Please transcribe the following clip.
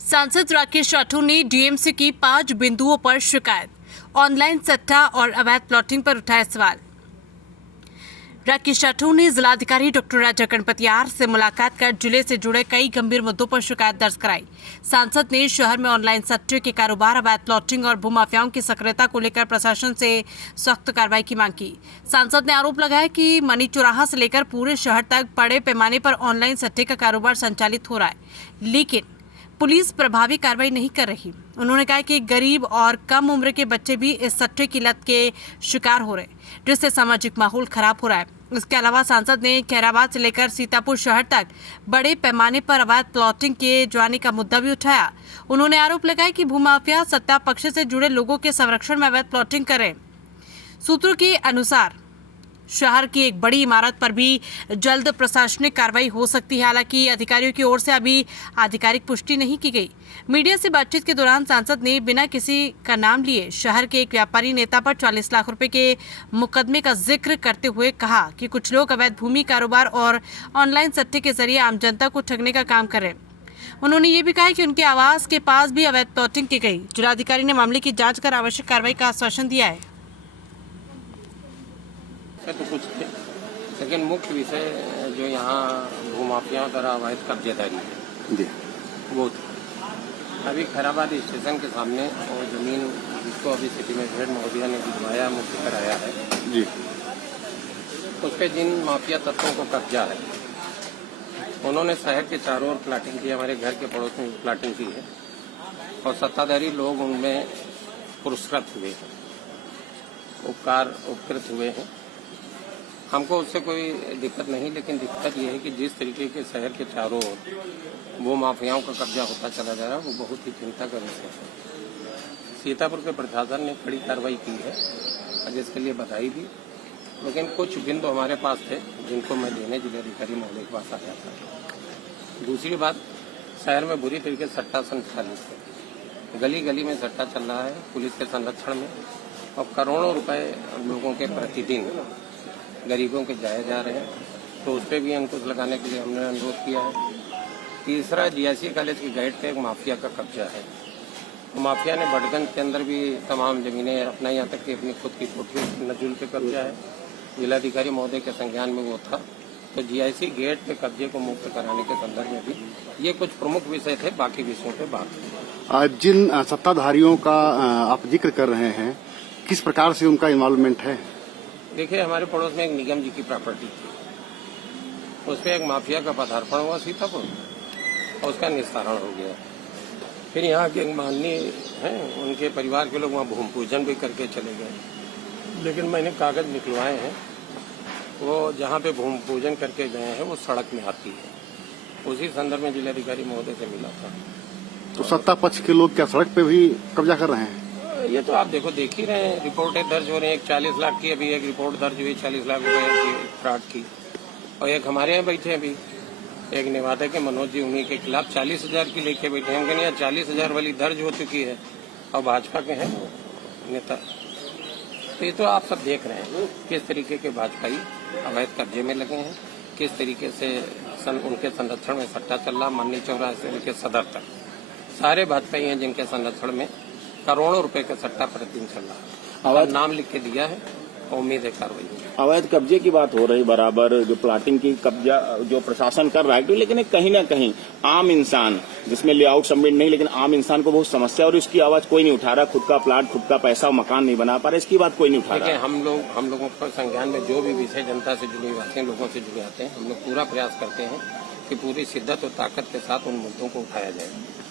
सांसद राकेश राठौर ने डीएमसी की 5 बिंदुओं पर शिकायत, ऑनलाइन सट्टा और अवैध प्लॉटिंग पर उठाए सवाल। राकेश राठौर ने जिलाधिकारी डॉक्टर राजा गणपतियार से मुलाकात कर जिले से जुड़े कई गंभीर मुद्दों पर शिकायत दर्ज कराई। सांसद ने शहर में ऑनलाइन सट्टे के कारोबार, अवैध प्लॉटिंग और भूमाफियाओं की सक्रियता को लेकर प्रशासन से सख्त कार्रवाई की मांग की। सांसद ने आरोप लगाया कि मनी चौराहा से लेकर पूरे शहर तक बड़े पैमाने पर ऑनलाइन सट्टे का कारोबार संचालित हो रहा है, लेकिन पुलिस प्रभावी कार्रवाई नहीं कर रही। उन्होंने कहा कि गरीब और कम उम्र के बच्चे भी इस सट्टे की लत के शिकार हो रहे, जिससे सामाजिक माहौल खराब हो रहा है। इसके अलावा सांसद ने खैराबाद से लेकर सीतापुर शहर तक बड़े पैमाने पर अवैध प्लॉटिंग के जाने का मुद्दा भी उठाया। उन्होंने आरोप लगाया कि भूमाफिया सत्ता पक्ष से जुड़े लोगों के संरक्षण में अवैध प्लॉटिंग करें। सूत्रों के अनुसार शहर की एक बड़ी इमारत पर भी जल्द प्रशासनिक कार्रवाई हो सकती है। हालांकि अधिकारियों की ओर से अभी आधिकारिक पुष्टि नहीं की गई। मीडिया से बातचीत के दौरान सांसद ने बिना किसी का नाम लिए शहर के एक व्यापारी नेता पर 40 लाख रुपए के मुकदमे का जिक्र करते हुए कहा कि कुछ लोग अवैध भूमि कारोबार और ऑनलाइन सट्टे के जरिए आम जनता को ठगने का काम कर रहे हैं। उन्होंने ये भी कहा कि उनके आवास के पास भी अवैध प्लॉटिंग की गई। जिलाधिकारी ने मामले की जाँच कर आवश्यक कार्रवाई का आश्वासन दिया है। तो कुछ थे, लेकिन मुख्य विषय जो यहाँ भूमाफियाओं द्वारा अवैध कब्जेदारी है जी वो था। अभी खैराबाद स्टेशन के सामने वो जमीन जिसको अभी सिटी मजिस्ट्रेट महोदया ने भिजवाया, मुझे कराया है जी, उस पर जिन माफिया तत्वों को कब्जा है, उन्होंने शहर के चारों ओर प्लाटिंग की, हमारे घर के पड़ोस में प्लाटिंग की है और सत्ताधारी लोग उनमें पुरस्कृत हुए हैं, उपकृत हुए हैं। हमको उससे कोई दिक्कत नहीं, लेकिन दिक्कत यह है कि जिस तरीके के शहर के चारों ओर वो माफियाओं का कब्जा होता चला जा रहा है, वो बहुत ही चिंता का विषय है। सीतापुर के प्रशासन ने कड़ी कार्रवाई की है और जिसके लिए बधाई दी, लेकिन कुछ बिंदु हमारे पास थे जिनको मैं देने जिलाधिकारी महोदय के पास आया था। दूसरी बात, शहर में बुरी तरीके से सट्टा संचालित है, गली गली में सट्टा चल रहा है पुलिस के संरक्षण में, और करोड़ों रुपए लोगों के प्रतिदिन गरीबों के जाए जा रहे हैं, तो उस पर भी अंकुश लगाने के लिए हमने अनुरोध किया है। तीसरा, जीआईसी कॉलेज की गेट पे एक माफिया का कब्जा है। तो माफिया ने बडगंज के अंदर भी तमाम जमीनें अपना, यहाँ तक कि अपनी खुद की कोठी नजुल पे कब्जा है। जिलाधिकारी महोदय के संज्ञान में वो था। तो जीआईसी गेट पे कब्जे को मुक्त कराने के संदर्भ में भी ये कुछ प्रमुख विषय थे। बाकी विषयों पे बात, जिन सत्ताधारियों का आप जिक्र कर रहे हैं, किस प्रकार से उनका इन्वॉल्वमेंट है? देखिए, हमारे पड़ोस में एक निगम जी की प्रॉपर्टी थी, उस पर एक माफिया का पदार्पण हुआ सीतापुर और उसका निस्तारण हो गया। फिर यहाँ के एक माननीय हैं, उनके परिवार के लोग वहाँ भूमि पूजन भी करके चले गए, लेकिन मैंने कागज निकलवाए हैं, वो जहाँ पे भूमि पूजन करके गए हैं वो सड़क में आती है। उसी संदर्भ में जिलाधिकारी महोदय से मिला था। तो सत्ता पक्ष के लोग क्या सड़क पे भी कब्जा कर रहे हैं? ये तो आप देख ही रहे हैं, रिपोर्टें दर्ज हो रही हैं। 40 लाख की अभी एक रिपोर्ट दर्ज हुई, 40 लाख रुपए की फ्रॉड की। और एक हमारे यहाँ बैठे हैं अभी, एक नेवादा के मनोज जी, उन्हीं के खिलाफ 40,000 की लेके बैठे हैं। हम कहते हैं 40,000 वाली दर्ज हो चुकी है और भाजपा के हैं वो नेता। तो ये तो आप सब देख रहे हैं किस तरीके के भाजपाई अवैध कब्जे में लगे हैं, किस तरीके से उनके संरक्षण में सट्टा चल रहा। मन्नी चौराहे से लेकर सदर तक सारे भाजपाई हैं जिनके संरक्षण में करोड़ों रुपए का सट्टा प्रतिदिन चल रहा है। अवैध नाम लिख के दिया है, उम्मीद है कार्रवाई। अवैध कब्जे की बात हो रही बराबर, जो प्लाटिंग की कब्जा जो प्रशासन कर रहा है, तो लेकिन कहीं ना कहीं आम इंसान, जिसमें लेआउट सबमिट नहीं, लेकिन आम इंसान को बहुत समस्या और इसकी आवाज कोई नहीं उठा रहा। खुद का प्लाट, खुद का पैसा, मकान नहीं बना पा रहा, इसकी बात कोई नहीं उठा रहा। हम लोगों का संज्ञान में जो भी विषय जनता से जुड़े आते हैं, लोगों से जुड़े आते हैं, हम लोग पूरा प्रयास करते हैं कि पूरी शिद्दत और ताकत के साथ उन मुद्दों को उठाया जाए।